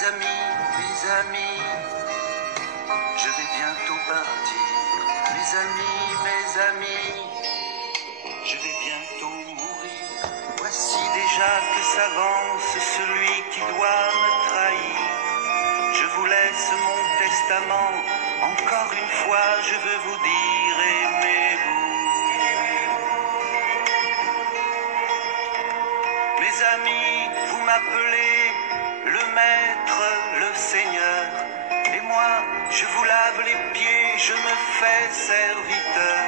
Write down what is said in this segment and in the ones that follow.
mes amis, je vais bientôt partir. Mes amis, je vais bientôt mourir. Voici déjà que s'avance celui qui doit me trahir. Je vous laisse mon testament, encore une fois je veux vous dire, aimez-vous. Mes amis, vous m'appelez le maître, le seigneur, et moi je vous lave les pieds, je me fais serviteur.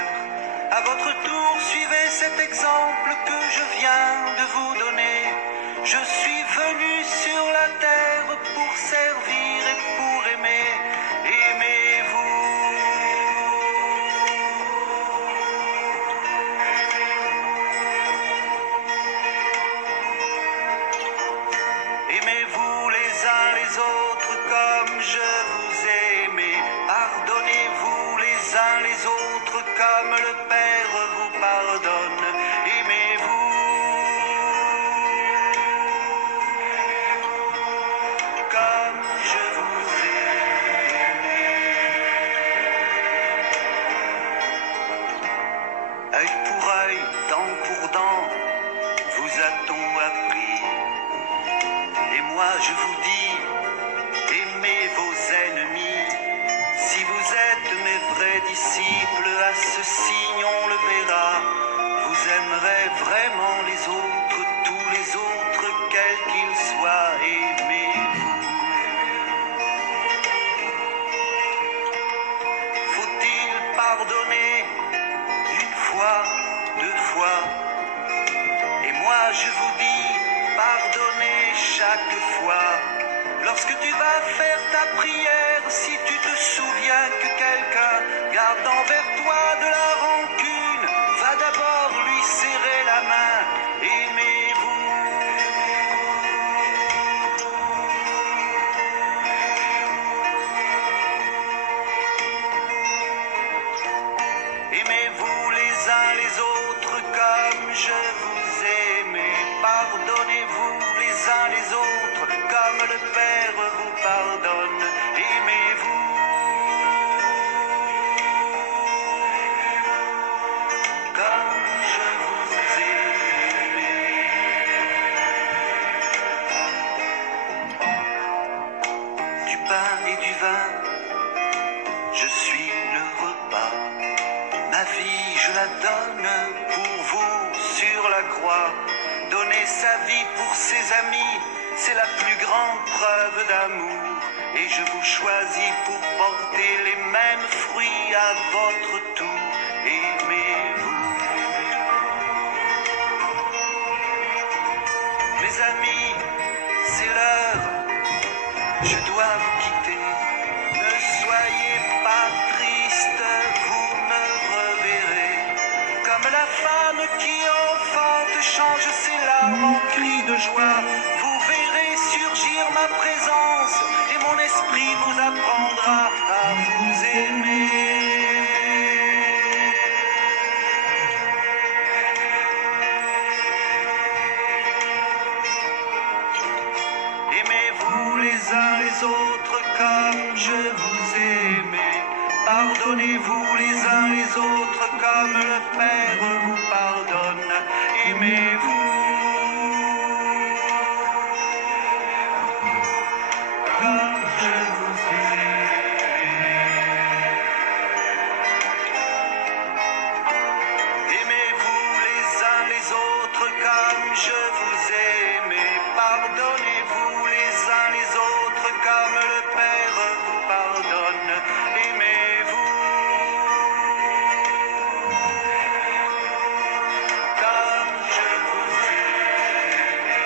À votre tour, suivez cet exemple que je viens de vous donner. Je suis venu sur la terre pour servir et pour aimer. Aimez-vous. Aimez-vous les uns les autres comme je vous ai aimé. Pardonnez-vous les uns les autres comme le Père vous pardonne. Aimez-vous. Comme je vous ai aimé. Œil pour œil, dent pour dent, vous a-t-on appris? Et moi je vous dis, aimez vos ennemis. Si vous êtes mes vrais disciples, à ce signe on le verra. Vous aimerez vraiment les autres, tous les autres, quels qu'ils soient. Aimez-vous. Faut-il pardonner une fois, deux fois? Et moi je vous dis, pardonnez chaque fois. Lorsque tu vas faire ta prière, si tu te souviens que quelqu'un garde envers toi de la rancune, va d'abord lui serrer la main. Aimez-vous. Aimez-vous les uns les autres comme je vous ai aimé. Pardonnez-vous les uns les autres comme le Père vous pardonne. Aimez-vous. Comme je vous ai aimé. Du pain et du vin, je suis le repas. Ma vie, je la donne pour vous sur la croix. Donner sa vie pour ses amis, c'est la plus grande preuve d'amour. Et je vous choisis pour porter les mêmes fruits à votre tour. Aimez-vous. Mes amis, c'est l'heure, je dois vous quitter. Ne soyez pas tristes, vous me reverrez. Comme la femme qui enfante change ses larmes en cris de joie. Vous verrez surgir ma présence et mon esprit vous apprendra à vous aimer. Aimez-vous les uns les autres comme je vous ai aimé. Pardonnez-vous les uns les autres comme le Père vous pardonne. Aimez-vous. Comme je vous ai aimé. Aimez-vous les uns les autres comme je vous ai aimé. Pardonnez-vous les uns les autres comme le Père vous pardonne. Aimez-vous. Comme je vous ai aimé.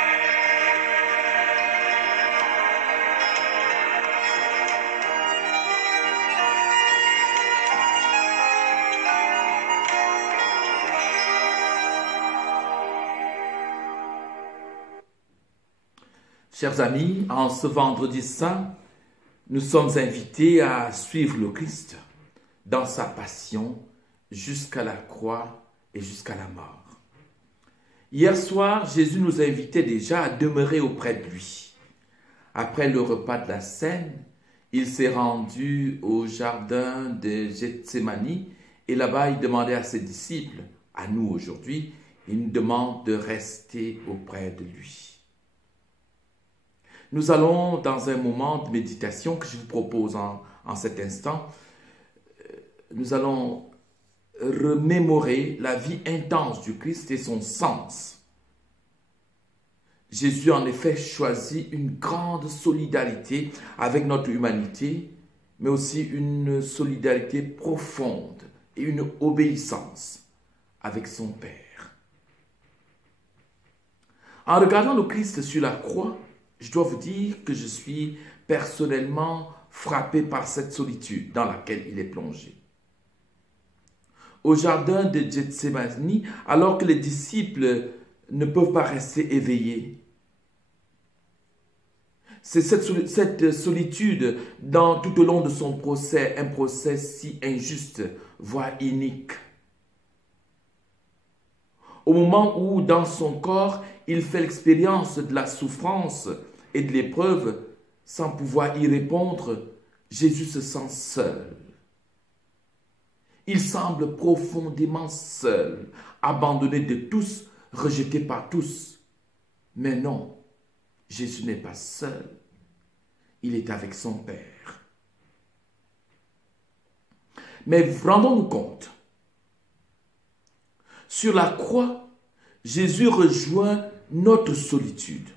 Chers amis, en ce vendredi saint, nous sommes invités à suivre le Christ dans sa passion jusqu'à la croix et jusqu'à la mort. Hier soir, Jésus nous invitait déjà à demeurer auprès de lui, Après le repas de la Seine, il s'est rendu au jardin de Gethsémani et là-bas il demandait à ses disciples, à nous aujourd'hui, il nous demande de rester auprès de lui. Nous allons dans un moment de méditation que je vous propose en cet instant. Nous allons remémorer la vie intense du Christ et son sens. Jésus en effet choisit une grande solidarité avec notre humanité, mais aussi une solidarité profonde et une obéissance avec son Père. En regardant le Christ sur la croix, je dois vous dire que je suis personnellement frappé par cette solitude dans laquelle il est plongé. Au jardin de Gethsémani, alors que les disciples ne peuvent pas rester éveillés, c'est cette solitude tout au long de son procès, un procès si injuste, voire inique. Au moment où, dans son corps, il fait l'expérience de la souffrance et de l'épreuve, sans pouvoir y répondre, Jésus se sent seul. Il semble profondément seul, abandonné de tous, rejeté par tous. Mais non, Jésus n'est pas seul. Il est avec son Père. Mais rendons-nous compte, sur la croix, Jésus rejoint notre solitude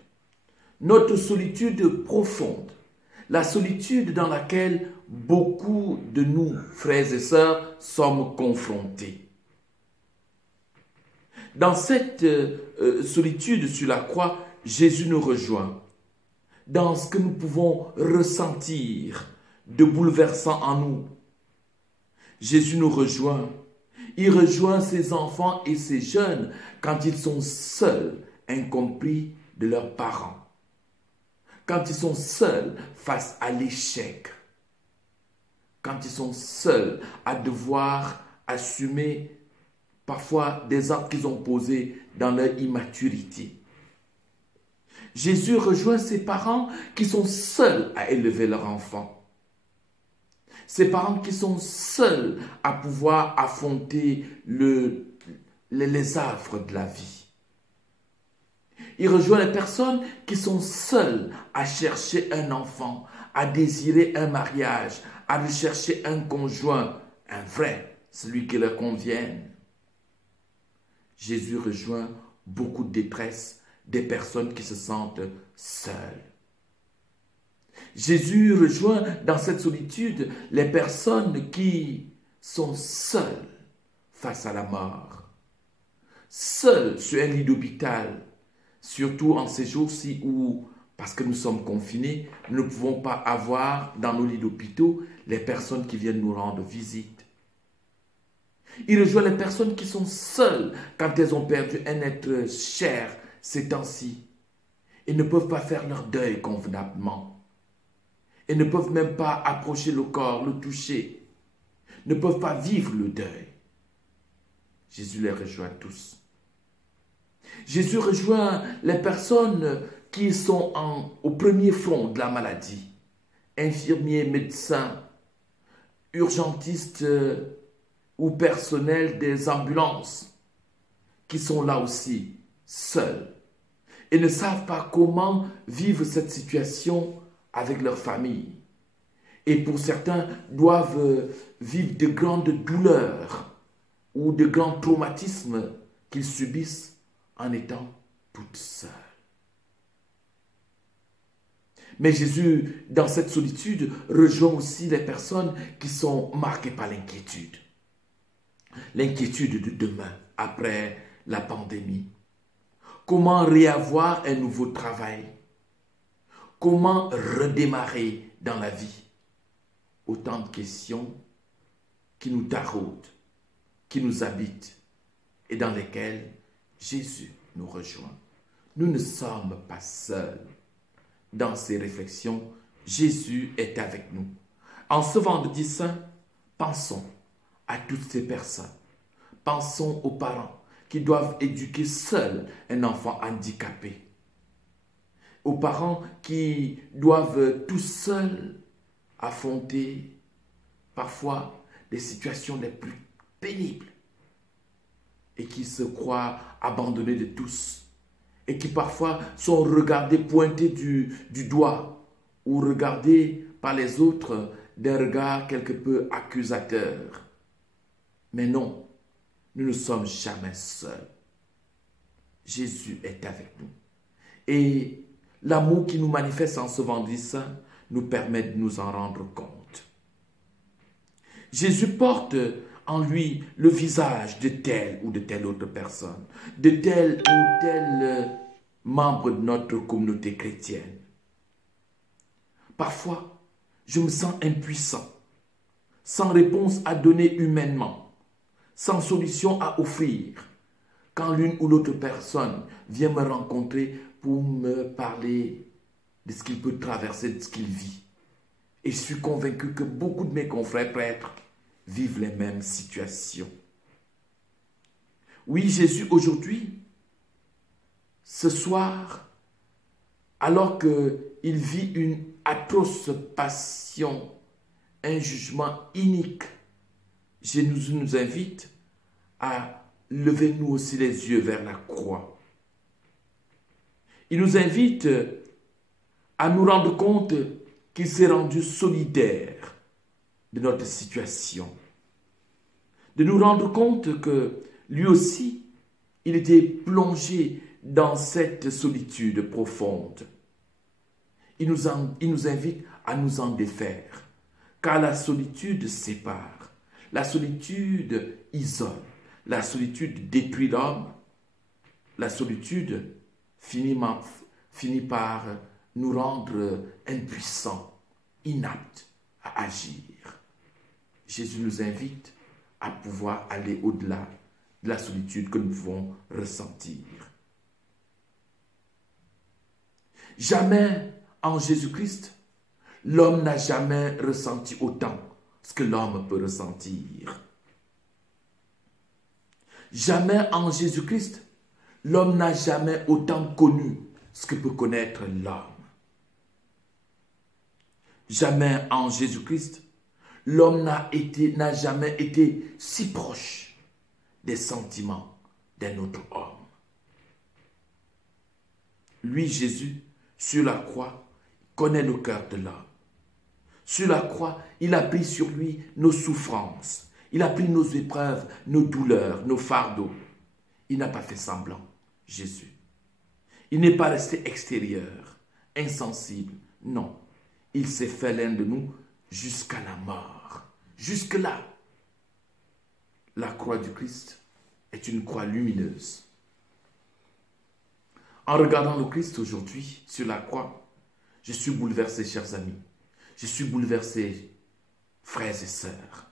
profonde, la solitude dans laquelle beaucoup de nous, frères et sœurs, sommes confrontés. Dans cette solitude sur la croix, Jésus nous rejoint dans ce que nous pouvons ressentir de bouleversant en nous. Jésus nous rejoint. Il rejoint ses enfants et ses jeunes quand ils sont seuls, incompris de leurs parents. Quand ils sont seuls face à l'échec. Quand ils sont seuls à devoir assumer parfois des actes qu'ils ont posés dans leur immaturité. Jésus rejoint ses parents qui sont seuls à élever leurs enfants. Ces parents qui sont seuls à pouvoir affronter les affres de la vie. Il rejoint les personnes qui sont seules à chercher un enfant, à désirer un mariage, à rechercher un conjoint, un vrai, celui qui leur convienne. Jésus rejoint beaucoup de détresse des personnes qui se sentent seules. Jésus rejoint dans cette solitude les personnes qui sont seules face à la mort, seules sur un lit d'hôpital, surtout en ces jours-ci où, parce que nous sommes confinés, nous ne pouvons pas avoir dans nos lits d'hôpitaux les personnes qui viennent nous rendre visite. Il rejoint les personnes qui sont seules quand elles ont perdu un être cher ces temps-ci et ne peuvent pas faire leur deuil convenablement. Et ne peuvent même pas approcher le corps, le toucher. Ne peuvent pas vivre le deuil. Jésus les rejoint tous. Jésus rejoint les personnes qui sont au premier front de la maladie. Infirmiers, médecins, urgentistes ou personnel des ambulances qui sont là aussi, seuls, et ne savent pas comment vivre cette situation avec leur famille. Et pour certains, doivent vivre de grandes douleurs ou de grands traumatismes qu'ils subissent en étant toutes seules. Mais Jésus, dans cette solitude, rejoint aussi les personnes qui sont marquées par l'inquiétude. L'inquiétude de demain, après la pandémie. Comment réavoir un nouveau travail? Comment redémarrer dans la vie? Autant de questions qui nous taraudent, qui nous habitent et dans lesquelles Jésus nous rejoint. Nous ne sommes pas seuls. Dans ces réflexions, Jésus est avec nous. En ce vendredi saint, pensons à toutes ces personnes. Pensons aux parents qui doivent éduquer seuls un enfant handicapé. aux parents qui doivent tout seuls affronter parfois des situations les plus pénibles et qui se croient abandonnés de tous et qui parfois sont regardés, pointés du doigt ou regardés par les autres d'un regard quelque peu accusateur. Mais non, nous ne sommes jamais seuls. Jésus est avec nous. Et l'amour qui nous manifeste en ce vendredi saint nous permet de nous en rendre compte. Jésus porte en lui le visage de telle ou de telle autre personne, de tel ou tel membre de notre communauté chrétienne. Parfois, je me sens impuissant, sans réponse à donner humainement, sans solution à offrir, quand l'une ou l'autre personne vient me rencontrer pour me parler de ce qu'il peut traverser, de ce qu'il vit. Et je suis convaincu que beaucoup de mes confrères prêtres vivent les mêmes situations. Oui, Jésus, aujourd'hui, ce soir, alors qu'il vit une atroce passion, un jugement inique, Jésus nous invite à lever nous aussi les yeux vers la croix. Il nous invite à nous rendre compte qu'il s'est rendu solidaire de notre situation. De nous rendre compte que lui aussi, il était plongé dans cette solitude profonde. Il nous invite à nous en défaire, car la solitude sépare, la solitude isole, la solitude détruit l'homme, la solitude finit par nous rendre impuissants, inaptes à agir. Jésus nous invite à pouvoir aller au-delà de la solitude que nous pouvons ressentir. Jamais en Jésus-Christ, l'homme n'a jamais ressenti autant ce que l'homme peut ressentir. Jamais en Jésus-Christ, l'homme n'a jamais autant connu ce que peut connaître l'homme. Jamais en Jésus-Christ, l'homme n'a jamais été si proche des sentiments d'un autre homme. Lui, Jésus, sur la croix, connaît le cœur de l'homme. Sur la croix, il a pris sur lui nos souffrances. Il a pris nos épreuves, nos douleurs, nos fardeaux. Il n'a pas fait semblant, Jésus. Il n'est pas resté extérieur, insensible. Non, il s'est fait l'un de nous jusqu'à la mort. Jusque-là, la croix du Christ est une croix lumineuse. En regardant le Christ aujourd'hui sur la croix, je suis bouleversé, chers amis. Je suis bouleversé, frères et sœurs.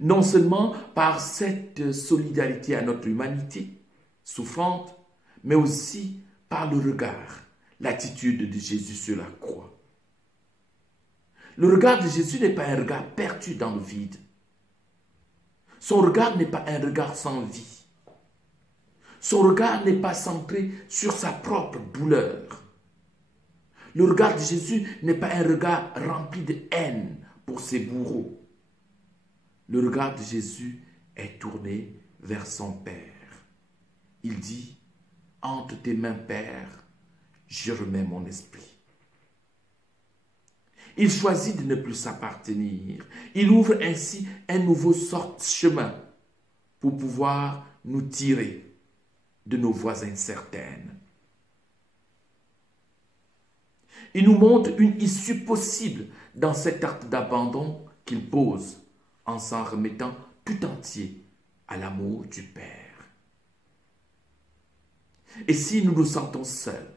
Non seulement par cette solidarité à notre humanité souffrante, mais aussi par le regard, l'attitude de Jésus sur la croix. Le regard de Jésus n'est pas un regard perdu dans le vide. Son regard n'est pas un regard sans vie. Son regard n'est pas centré sur sa propre douleur. Le regard de Jésus n'est pas un regard rempli de haine pour ses bourreaux. Le regard de Jésus est tourné vers son Père. Il dit, « Entre tes mains, Père, je remets mon esprit. » Il choisit de ne plus s'appartenir. Il ouvre ainsi un nouveau chemin pour pouvoir nous tirer de nos voies incertaines. Il nous montre une issue possible dans cet acte d'abandon qu'il pose en s'en remettant tout entier à l'amour du Père. Et si nous nous sentons seuls,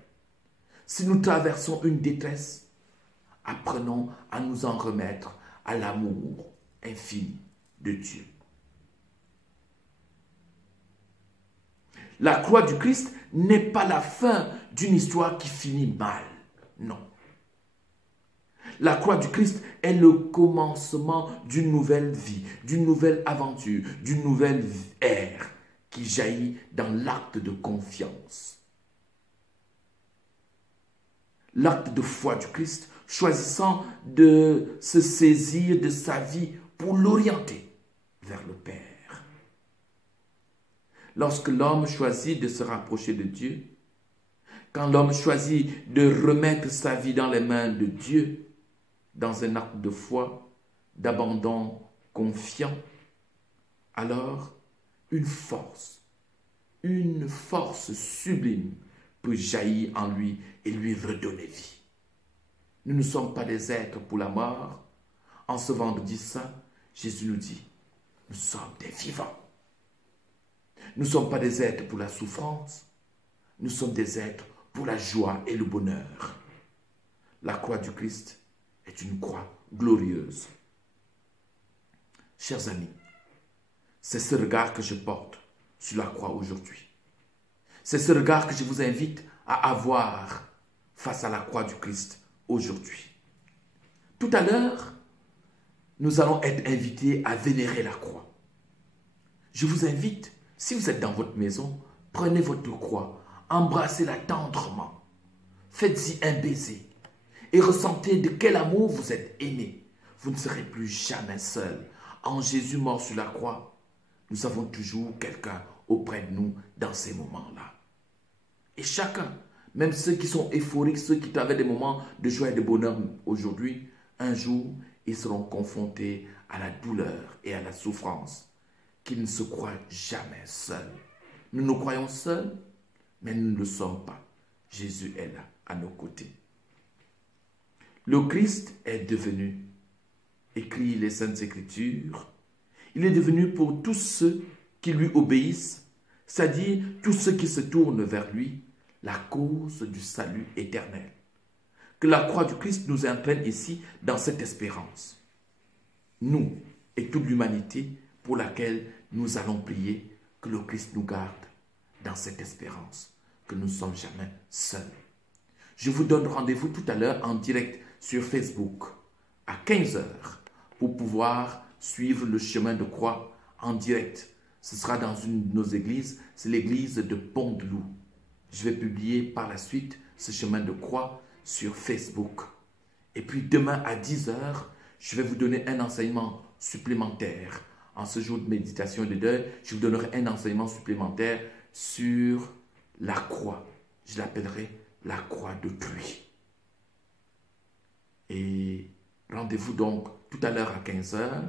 si nous traversons une détresse, apprenons à nous en remettre à l'amour infini de Dieu. La croix du Christ n'est pas la fin d'une histoire qui finit mal. Non. La croix du Christ est le commencement d'une nouvelle vie, d'une nouvelle aventure, d'une nouvelle ère qui jaillit dans l'acte de confiance. l'acte de foi du Christ, choisissant de se saisir de sa vie pour l'orienter vers le Père. Lorsque l'homme choisit de se rapprocher de Dieu, quand l'homme choisit de remettre sa vie dans les mains de Dieu, dans un acte de foi, d'abandon confiant, alors une force sublime peut jaillir en lui et lui redonner vie. Nous ne sommes pas des êtres pour la mort. En ce vendredi saint, Jésus nous dit, nous sommes des vivants. Nous ne sommes pas des êtres pour la souffrance. Nous sommes des êtres pour la joie et le bonheur. La croix du Christ est une croix glorieuse. Chers amis, c'est ce regard que je porte sur la croix aujourd'hui. C'est ce regard que je vous invite à avoir face à la croix du Christ aujourd'hui. Tout à l'heure, nous allons être invités à vénérer la croix. Je vous invite, si vous êtes dans votre maison, prenez votre croix, embrassez-la tendrement, faites-y un baiser et ressentez de quel amour vous êtes aimé. Vous ne serez plus jamais seul. En Jésus mort sur la croix, nous avons toujours quelqu'un auprès de nous dans ces moments-là. Et chacun, même ceux qui sont euphoriques, ceux qui avaient des moments de joie et de bonheur aujourd'hui, un jour, ils seront confrontés à la douleur et à la souffrance, qu'ils ne se croient jamais seuls. Nous nous croyons seuls, mais nous ne le sommes pas. Jésus est là, à nos côtés. Le Christ est devenu, écrit les Saintes Écritures, il est devenu pour tous ceux qui lui obéissent, c'est-à-dire tous ceux qui se tournent vers lui, la cause du salut éternel. Que la croix du Christ nous entraîne ici dans cette espérance. Nous et toute l'humanité pour laquelle nous allons prier, que le Christ nous garde dans cette espérance, que nous ne sommes jamais seuls. Je vous donne rendez-vous tout à l'heure en direct sur Facebook à 15 h pour pouvoir suivre le chemin de croix en direct. Ce sera dans une de nos églises, c'est l'église de Pont-de-Loup. Je vais publier par la suite ce chemin de croix sur Facebook. Et puis demain à 10 h, je vais vous donner un enseignement supplémentaire. En ce jour de méditation et de deuil, je vous donnerai un enseignement supplémentaire sur la croix. Je l'appellerai la croix de pluie. Et rendez-vous donc tout à l'heure à 15 h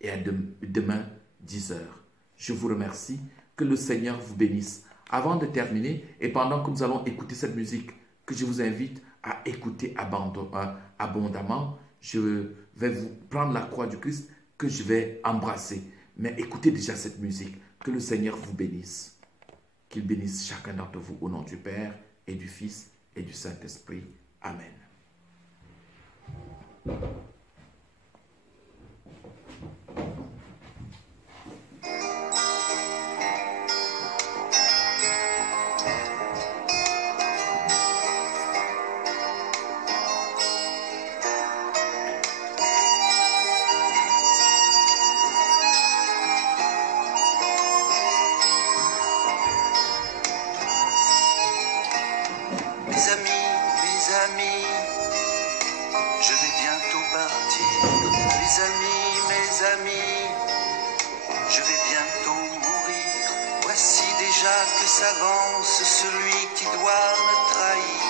et à demain 10 h. Je vous remercie. Que le Seigneur vous bénisse. Avant de terminer, et pendant que nous allons écouter cette musique, que je vous invite à écouter abondamment, je vais vous prendre la croix du Christ que je vais embrasser. Mais écoutez déjà cette musique. Que le Seigneur vous bénisse. Qu'il bénisse chacun d'entre vous au nom du Père et du Fils et du Saint-Esprit. Amen. Mes amis, je vais bientôt partir. Mes amis, je vais bientôt mourir. Voici déjà que s'avance celui qui doit me trahir.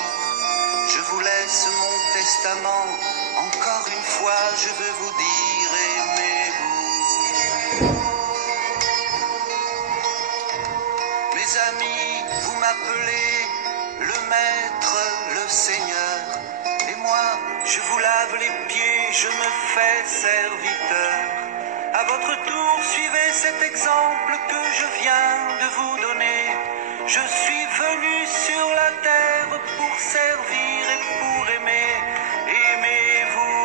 Je vous laisse mon testament. Encore une fois, je veux vous dire, aimez-vous. Mes amis, vous m'appelez le Maître, le Seigneur, et moi, je vous lave les pieds, je me fais serviteur. À votre tour, suivez cet exemple que je viens de vous donner. Je suis venu sur la terre pour servir et pour aimer. Aimez-vous.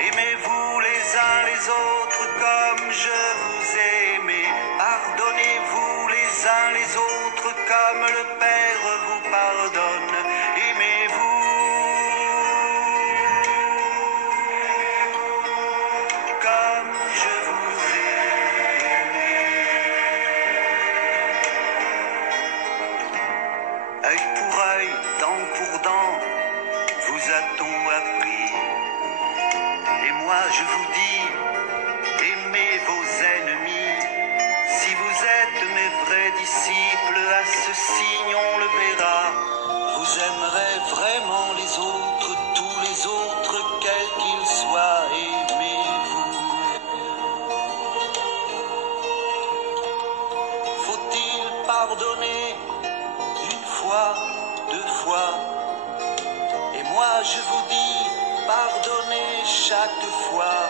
Aimez-vous les uns les autres comme je vous ai aimé. Pardonnez-vous les uns les autres comme le Père vous pardonne. Aimez-vous comme je pardonné une fois, deux fois. Et moi je vous dis, pardonnez chaque fois.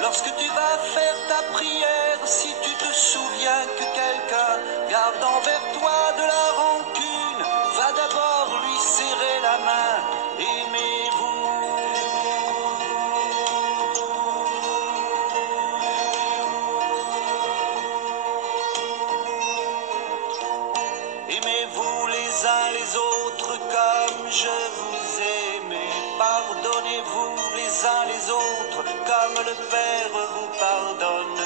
Lorsque tu vas faire ta prière, si tu te souviens que quelqu'un garde envers toi de la rancune, va d'abord lui serrer la main. Aimez-vous. Aimez-vous les uns les autres comme je vous aime. Pardonnez-vous les uns les autres comme le Père vous pardonne.